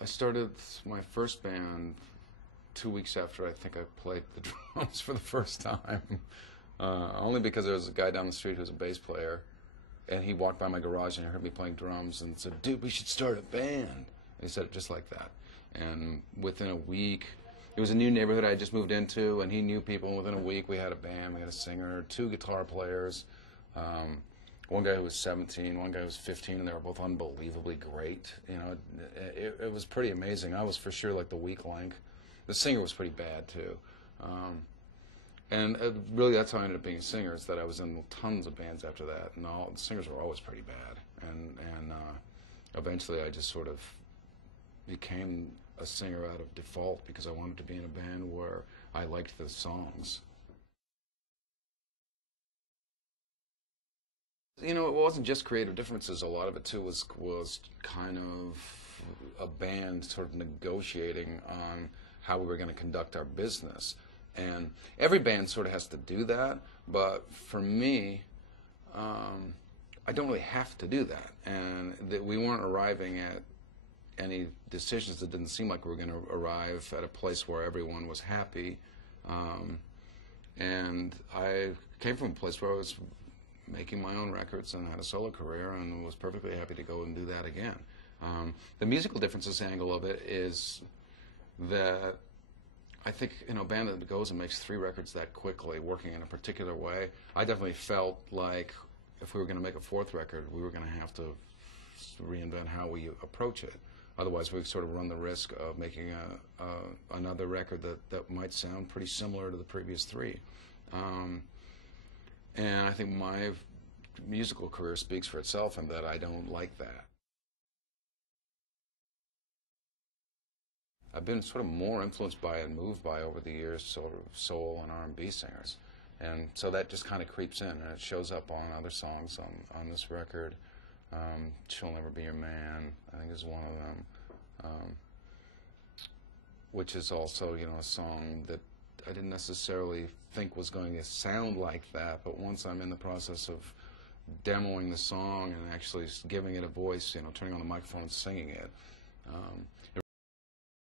I started my first band 2 weeks after I think I played the drums for the first time. Only because there was a guy down the street who was a bass player, and he walked by my garage and he heard me playing drums and said, "Dude, we should start a band." And he said it just like that. And within a week, it was a new neighborhood I had just moved into, and he knew people. And within a week, we had a band. We had a singer, 2 guitar players. One guy who was 17, one guy who was 15, and they were both unbelievably great. You know, it was pretty amazing. I was for sure like the weak link. The singer was pretty bad too. And really, that's how I ended up being a singer. Is that I was in tons of bands after that, and all the singers were always pretty bad. And eventually, I just sort of became a singer out of default because I wanted to be in a band where I liked the songs. You know, it wasn't just creative differences. A lot of it too was kind of a band sort of negotiating on how we were going to conduct our business. And every band sort of has to do that, but for me, I don't really have to do that. And that we weren't arriving at any decisions that didn't seem like we were going to arrive at a place where everyone was happy. And I came from a place where I was making my own records and had a solo career and was perfectly happy to go and do that again. The musical differences angle of it is that I think, you know, a band that goes and makes 3 records that quickly, working in a particular way, I definitely felt like if we were going to make a 4th record, we were going to have to reinvent how we approach it. Otherwise, we sort of run the risk of making another record that might sound pretty similar to the previous 3. And I think my musical career speaks for itself in that I don't like that. I've been sort of more influenced by and moved by over the years sort of soul and R&B singers. And so that just kind of creeps in, and it shows up on other songs on this record. She'll Never Be Your Man, I think, is one of them, which is also, you know, a song that I didn't necessarily think was going to sound like that, but once I'm in the process of demoing the song and actually giving it a voice, you know, turning on the microphone and singing it,